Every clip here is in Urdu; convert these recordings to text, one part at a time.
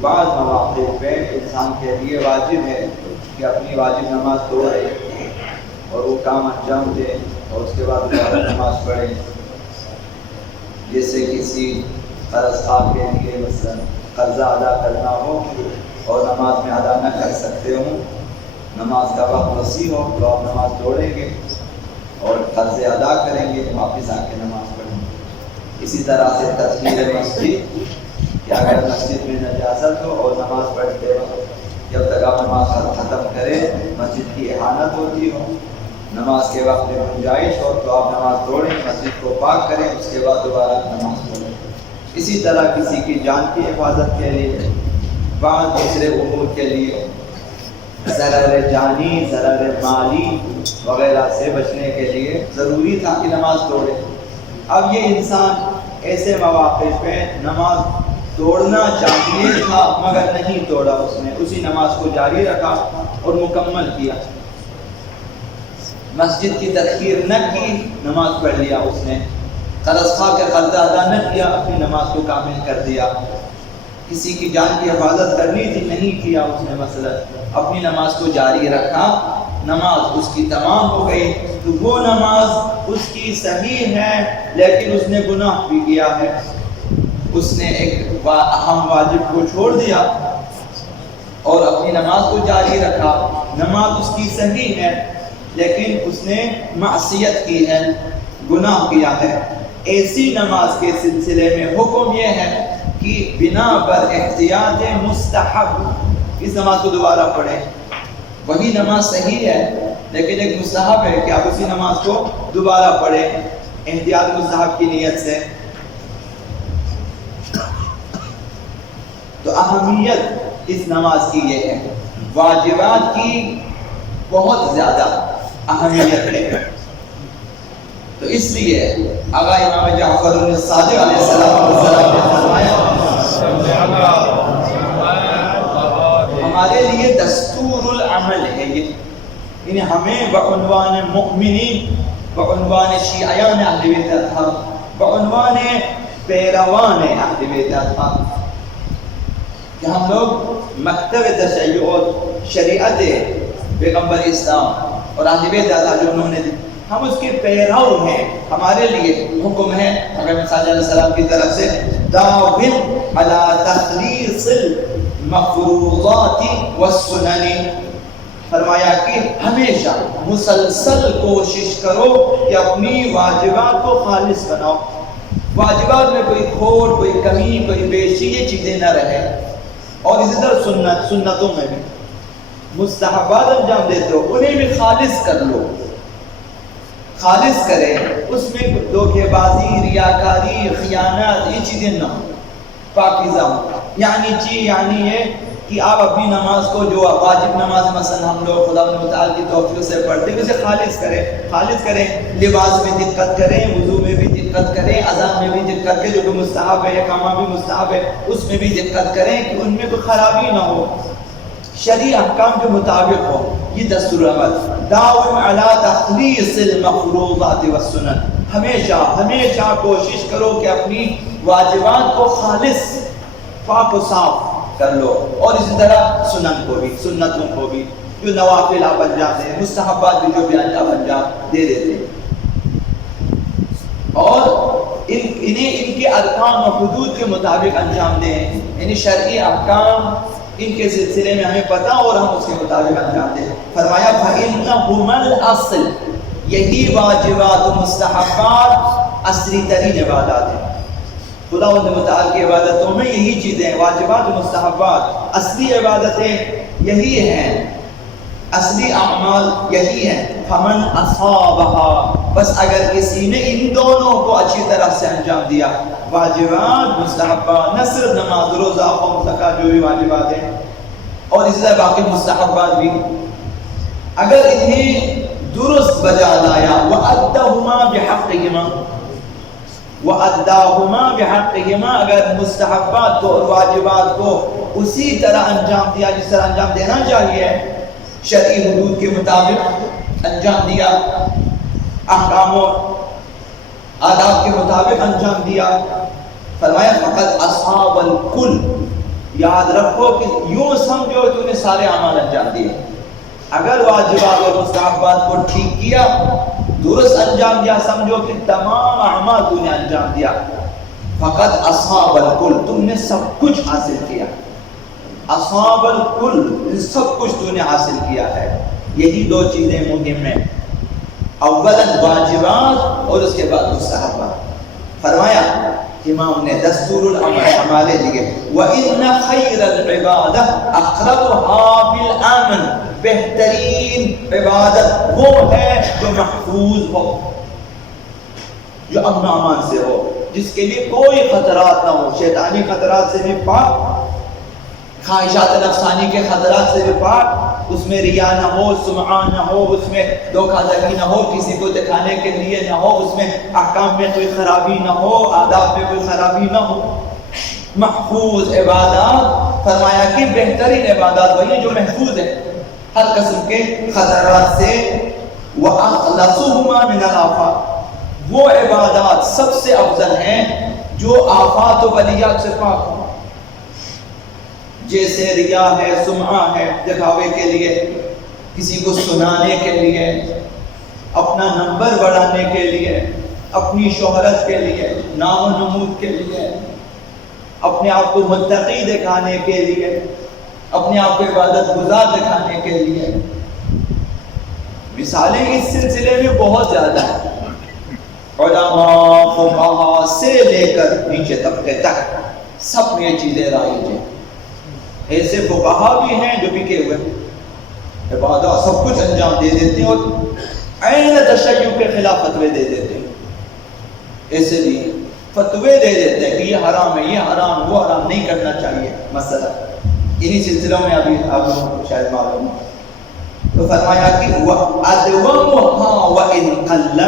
بعض مواقع پہ انسان کے لیے واجب ہے کہ اپنی واجب نماز توڑے اور وہ کام انجام دے اور اس کے بعد دوبارہ نماز پڑھے. جیسے کسی قرض خواہ کے لیے مثلا قرضہ ادا کرنا ہو اور نماز میں ادا نہ کر سکتے ہوں، نماز کا وقت وسیع ہو تو آپ نماز توڑیں گے اور قرضے ادا کریں گے، واپس آ کے نماز پڑھیں گے. اسی طرح سے تطہیر مسجد، کہ اگر مسجد میں نجاست ہو اور نماز پڑھتے وقت جب تک آپ نماز ختم کریں مسجد کی احانت ہوتی ہو، نماز کے وقت میں گنجائش ہو تو آپ نماز توڑیں، مسجد کو پاک کریں، اس کے بعد دوبارہ نماز پڑھیں. اسی طرح کسی کی جان کی حفاظت کے لیے، بعض دوسرے امور کے لیے، ضرر جانی، ضرر مالی وغیرہ سے بچنے کے لیے ضروری تھا کہ نماز توڑے. اب یہ انسان ایسے مواقع پہ نماز توڑنا چاہیے تھا مگر نہیں توڑا، اس نے اسی نماز کو جاری رکھا اور مکمل کیا. مسجد کی تطہیر نہ کی، نماز پڑھ لیا اس نے. قرض خواہ کا قرضہ ادا نہ کیا، اپنی نماز کو کامل کر دیا. کسی کی جان کی حفاظت کرنی تھی، نہیں کیا اس نے، مثلا اپنی نماز کو جاری رکھا، نماز اس کی تمام ہو گئی تو وہ نماز اس کی صحیح ہے لیکن اس نے گناہ بھی کیا ہے. اس نے ایک اہم واجب کو چھوڑ دیا اور اپنی نماز کو جاری رکھا. نماز اس کی صحیح ہے لیکن اس نے معصیت کی ہے، گناہ کیا ہے. ایسی نماز کے سلسلے میں حکم یہ ہے کہ بنا پر احتیاط مستحب اس نماز کو دوبارہ پڑھیں. وہی نماز صحیح ہے لیکن ایک مستحب ہے کہ آپ اسی نماز کو دوبارہ پڑھیں احتیاط مستحب کی نیت سے. تو اہمیت اس نماز کی یہ ہے، واجبات کی بہت زیادہ اہمیت ہے. تو اس لیے آقا امام جعفر الصادق علیہ السلام نے فرمایا ہمارے لیے دستور العمل ہے یہ، یعنی ہمیں بعنوان مؤمنین، بعنوان شیعیان اہل بیت اطہار، بعنوان پیروان اہل بیت اطہار، کہ ہم لوگ مکتب تشیع اور شریعت پیغمبر اسلام اور اہل بیت اطہار جو انہوں نے دی، ہم اس کے پیرو ہیں. ہمارے لیے حکم ہے اگر مثال علیہ السلام کی طرف سے داوم علی تخلیص المفروضات والسنن، فرمایا کہ ہمیشہ مسلسل کوشش کرو کہ اپنی واجبات کو خالص بناؤ، واجبات میں کوئی کھوٹ، کوئی کمی، کوئی بیشی یہ چیزیں نہ رہے. اور اسی طرح سنتوں میں بھی مستحبات انجام دیتے ہو انہیں بھی خالص کر لو، خالص کریں، اس میں دھوکے بازی، ریاکاری، خیانت یہ چیزیں نہ ہوں، پاکیزہ ہوں. یعنی یہ کہ آپ اپنی نماز کو جو واجب نماز مثلا ہم لوگ خدا متعال کی توفیق سے پڑھتے ہیں اسے خالص کریں، لباس میں دقت کریں، وضو میں بھی دقت کریں، اذان میں بھی دقت کریں جو کہ مستحب ہے، اقامہ بھی مستحب ہے اس میں بھی دقت کریں کہ ان میں کوئی خرابی نہ ہو، شرعی احکام کے مطابق ہو. یہ دستور عمل داوم علی تخلیص المفروضات والسنن، ہمیشہ کوشش کرو کہ اپنی واجبات کو خالص پاک و صاف کر لو. اور اسی طرح سنتوں کو بھی جو نوافل آپ انجام دیں، مستحبات بھی جو بھی آپ انجام دے دیتے ہیں، اور انہیں ان کے ارکان و حدود کے مطابق انجام دیں. یعنی شرعی احکام ان کے سلسلے میں ہمیں پتہ اور ہم اس کے مطابق انجام دیں. فرمایا فَإِنَّهُمَا الْأَصْلُ، یہی واجبات و مستحبات اصلی ترین عبادات ہیں. خدا متعال کی عبادتوں میں یہی چیزیں، واجبات و مستحبات، اصلی عبادتیں یہی ہیں، اصلی اعمال یہی ہیں. فمن اصابها، بس اگر کسی نے ان دونوں کو اچھی طرح سے انجام دیا، واجبات مستحبات، نہ صرف نماز روزہ قوم زکات جو بھی واجبات ہیں اور اسی طرح باقی مستحبات بھی، اگر انہیں درست بجا لایا، وَأَدَّاهُمَا بِحَقِّهِمَا، اگر مستحبات کو اور واجبات کو اسی طرح انجام دیا جس طرح انجام دینا چاہیے، شرعی حدود کے مطابق انجام دیا، احکام و آداب کے مطابق انجام دیا، فرمایا فقط اصحاب الکل، یاد رکھو کہ یوں سمجھو تو نے سارے اعمال انجام دیے. اگر واجبات اور مستحبات کو ٹھیک کیا، درست انجام دیا، سمجھو کہ تمام اعمال تو نے انجام دیا. فقط اصحاب الکل، تم نے سب کچھ حاصل کیا. اصحاب الکل، سب کچھ تو نے حاصل کیا ہے. یہی دو چیزیں مہم ہیں، اولا واجبات اور اس کے بعد مستحبات. فرمایا امام نے دستور العمل ہمارے لیے وَإِنَّ خَيْرَ الْعِبَادَةِ أَقْرَبُهَا بِالْآمَنِ، بہترین عبادت وہ ہے جو محفوظ ہو، جو امن و امان سے ہو، جس کے لیے کوئی خطرات نہ ہو، شیطانی خطرات سے بھی پاک، خواہشات نفسانی کے خطرات سے بھی پاک، اس میں ریا نہ ہو، سمعہ نہ ہو، اس میں دھوکہ دہی نہ ہو، کسی کو دکھانے کے لیے نہ ہو، اس میں احکام میں کوئی خرابی نہ ہو، آداب میں کوئی خرابی نہ ہو. محفوظ عبادات، فرمایا کہ بہترین عبادات وہی جو محفوظ ہے ہر قسم کے خطرات سے. وَأَخْلَصُهُمَا مِنَ الْآفَاتِ، وہ عبادات سب سے افضل ہیں جو آفات و بلیات سے پاک ہوں. جیسے ریا ہے، سمعہ ہے، دکھاوے کے لیے، کسی کو سنانے کے لیے، اپنا نمبر بڑھانے کے لیے، اپنی شہرت کے لیے، نام و نمود کے لیے، اپنے آپ کو متقی دکھانے کے لیے، اپنے آپ کو عبادت گزار دکھانے کے لیے. مثالیں اس سلسلے میں بہت زیادہ ہیں. علماء فقہاء سے لے کر نیچے طبقے تک سب میں یہ چیزیں رائج ہیں. ایسے فقہاء بھی ہیں جو بکے ہوئے عبادات سب کچھ انجام دے دیتے ہیں اور عین تشیع کے خلاف فتوے دے دیتے ہیں. ایسے بھی فتوے دے دیتے ہیں کہ یہ حرام ہے، یہ حرام، وہ حرام، نہیں کرنا چاہیے. مسئلہ انہی سلسلوں میں ابھی آپ لوگوں کو شاید معلوم ہے. تو فرمایا کہ وَأَدْوَمُهَا وَإِنْ قَلَّ،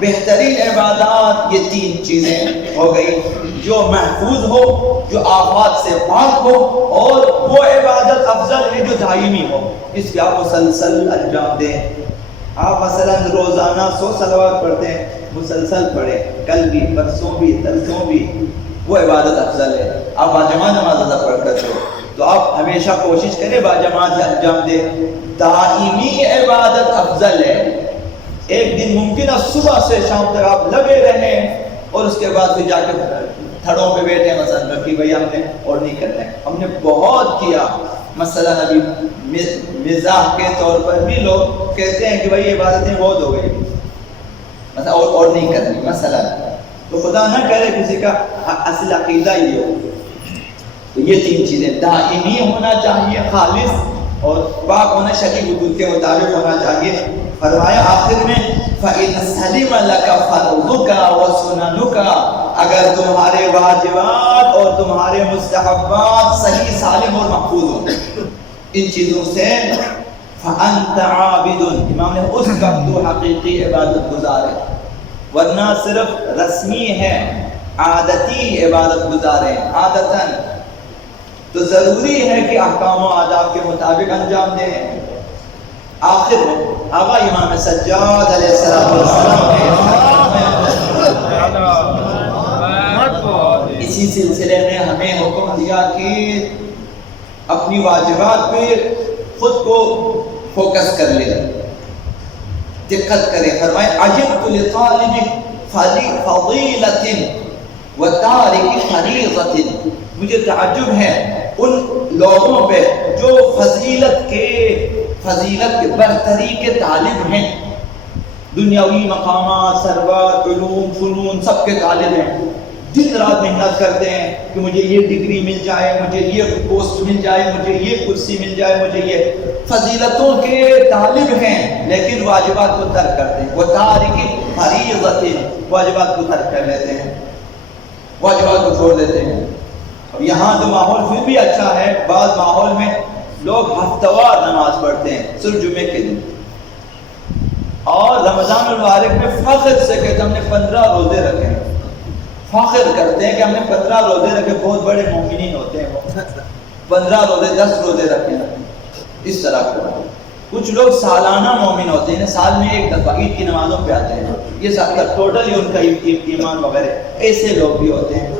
بہترین عبادات یہ تین چیزیں ہو گئی جو محفوظ ہو، جو آفات سے پاک ہو، اور وہ عبادت افضل ہے جو دائمی ہو، اس کی آپ مسلسل انجام دیں. آپ مثلا روزانہ 100 صلوات پڑھتے ہیں، مسلسل پڑھیں، کل بھی، پرسوں بھی، ترسوں بھی، وہ عبادت افضل ہے. آپ باجماعت نماز ادا پڑھ کر تو آپ ہمیشہ کوشش کریں باجماعت انجام دیں. دائمی عبادت افضل ہے. ایک دن ممکن ہے صبح سے شام تک آپ لگے رہیں اور اس کے بعد پھر جا کے تھڑوں پہ بیٹھے مثلا کہ بھئی ہم نے اور نہیں کرنا ہے. ہم نے بہت کیا، مثلا ابھی مزاح کے طور پر بھی لوگ کہتے ہیں کہ بھئی عبادتیں بہت ہو گئی مثلا اور نہیں کرنی مثلا. تو خدا نہ کرے کسی کا اصل عقیدہ ہی ہو. تو یہ تین چیزیں دائمی ہونا چاہیے، خالص اور پاک ہونا، شرعی حدود کے مطابق ہونا چاہیے. فرمایا آخر میں فَإِنْ سَلِمَ لَكَ فَرْضُكَ وَسُنَنُكَ، اگر تمہارے واجبات اور تمہارے مستحبات صحیح سالم اور محفوظ ہوں ان چیزوں سے، فَأَنْتَ عَابِدٌ، امام نے اس وقت تو حقیقی عبادت گزار ہے. ورنہ صرف رسمی ہے، عادتی عبادت گزار ہے. عادتاً تو ضروری ہے کہ احکام و آداب کے مطابق انجام دیں. آخر میں آقا امام سجاد علیہ السلام نے اسی سلسلے میں ہمیں حکم دیا کہ اپنی واجبات پہ خود کو فوکس کر لے، دقت کرے. فرمائے عجبت لطالب فضیلۃ وتارک فریضۃ، مجھے تعجب ہے ان لوگوں پہ جو فضیلت کے برتری کے طالب ہیں، دنیاوی مقامات، ثروت، علوم، فنون سب کے طالب ہیں، دن رات محنت کرتے ہیں کہ مجھے یہ ڈگری مل جائے، مجھے یہ پوسٹ مل جائے، مجھے یہ کرسی مل جائے، مجھے یہ فضیلتوں کے طالب ہیں، لیکن واجبات کو ترک کرتے ہیں. وہ تارک فریضۃ، واجبات کو ترک کر لیتے ہیں، واجبات کو چھوڑ دیتے ہیں. اب یہاں تو ماحول پھر بھی اچھا ہے، بعض ماحول میں لوگ ہفتہ وار نماز پڑھتے ہیں صرف جمعے کے دن، اور رمضان المبارک میں فخر سے کہتے ہیں ہم نے 15 روزے رکھے ہیں. فخر کرتے ہیں کہ ہم نے 15 روزے رکھے، بہت بڑے مومنین ہوتے ہیں وہ 15 روزے 10 روزے رکھے ہیں. اس طرح کو کچھ لوگ سالانہ مومن ہوتے ہیں، سال میں ایک دفعہ عید کی نمازوں پہ آتے ہیں، یہ سب کا ٹوٹل ہی ان کا ایمان وغیرہ، ایسے لوگ بھی ہوتے ہیں.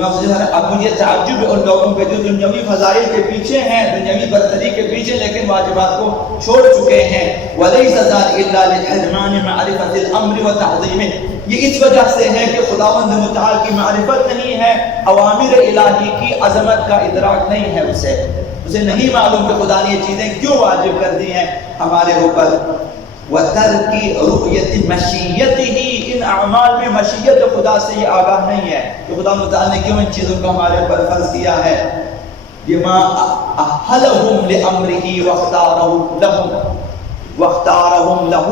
اب مجھے تعجب ہے ان لوگوں پہ جو دنیاوی فضائل کے پیچھے ہیں، دنیاوی برتری کے پیچھے، لیکن واجبات کو چھوڑ چکے ہیں۔ وَلَيْسَ ذَلِكَ إِلَّا لِلْحِرْمَانِ مَعْرِفَةِ الْأَمْرِ وَتَعْظِيمِهِ، یہ اس وجہ سے ہے کہ خداوند متعال کی معرفت نہیں ہے، اوامر الہی کی عظمت کا ادراک نہیں ہے، اسے نہیں معلوم کہ خدا نے یہ چیزیں کیوں واجب کر دی ہیں ہمارے اوپر۔ وَتَرْكِ رُؤْيَةِ مَشِيَّتِهِ، ان اعمال میں مشیت خدا سے یہ آگاہ نہیں ہے کہ خدا متعال نے کیوں ان چیزوں کو ہمارے اوپر فرض کیا ہے۔ بِمَا أَحَلَهُمْ لِأَمْرِهِ وَاخْتَارَهُمْ لَهُ،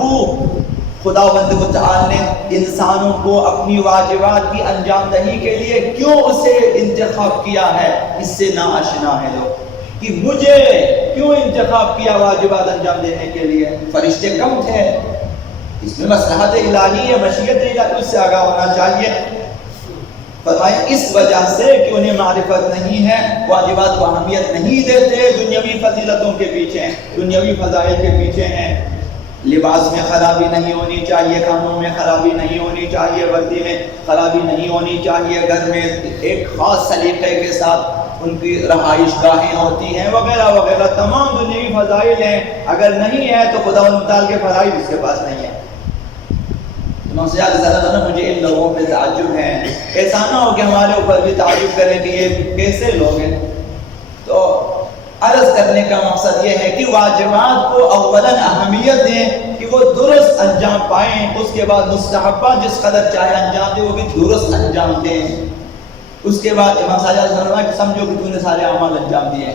خداوند متعال نے انسانوں کو اپنی واجبات کی انجام دہی کے لیے کیوں اسے انتخاب کیا ہے، اس سے ناآشنا ہے لوگ کہ مجھے کیوں انتخاب کیا واجبات انجام دینے کے لیے، فرشتے کم تھے، اس میں مصلحت الہی ہے، مشیت الہی، اس سے آگاہ ہونا چاہیے۔ فرمایا اس وجہ سے کہ انہیں معرفت نہیں ہے، واجبات کو اہمیت نہیں دیتے، دنیاوی فضیلتوں کے پیچھے ہیں، دنیاوی فضائل کے پیچھے ہیں۔ لباس میں خرابی نہیں ہونی چاہیے، کھانوں میں خرابی نہیں ہونی چاہیے، وردی میں خرابی نہیں ہونی چاہیے، گھر میں ایک خاص سلیقے کے ساتھ ان کی رہائش گاہیں ہوتی ہیں، وغیرہ وغیرہ تمام دنیاوی فضائل ہیں۔ اگر نہیں ہے تو خدا متعال کے فرائض اس کے پاس نہیں ہے۔ مجھے ان لوگوں پہ تعجب ہے، ایسا نہ ہو کہ ہمارے اوپر بھی تعجب کریں کہ یہ کیسے لوگ ہیں۔ تو عرض کرنے کا مقصد یہ ہے کہ واجبات کو اولاً اہمیت دیں کہ وہ درست انجام پائیں، اس کے بعد مستحبات جس قدر چاہے انجام دیں وہ بھی درست انجام دیں۔ اس کے بعد امام صاحب کہ سمجھو کہ تم نے سارے اعمال انجام دیے۔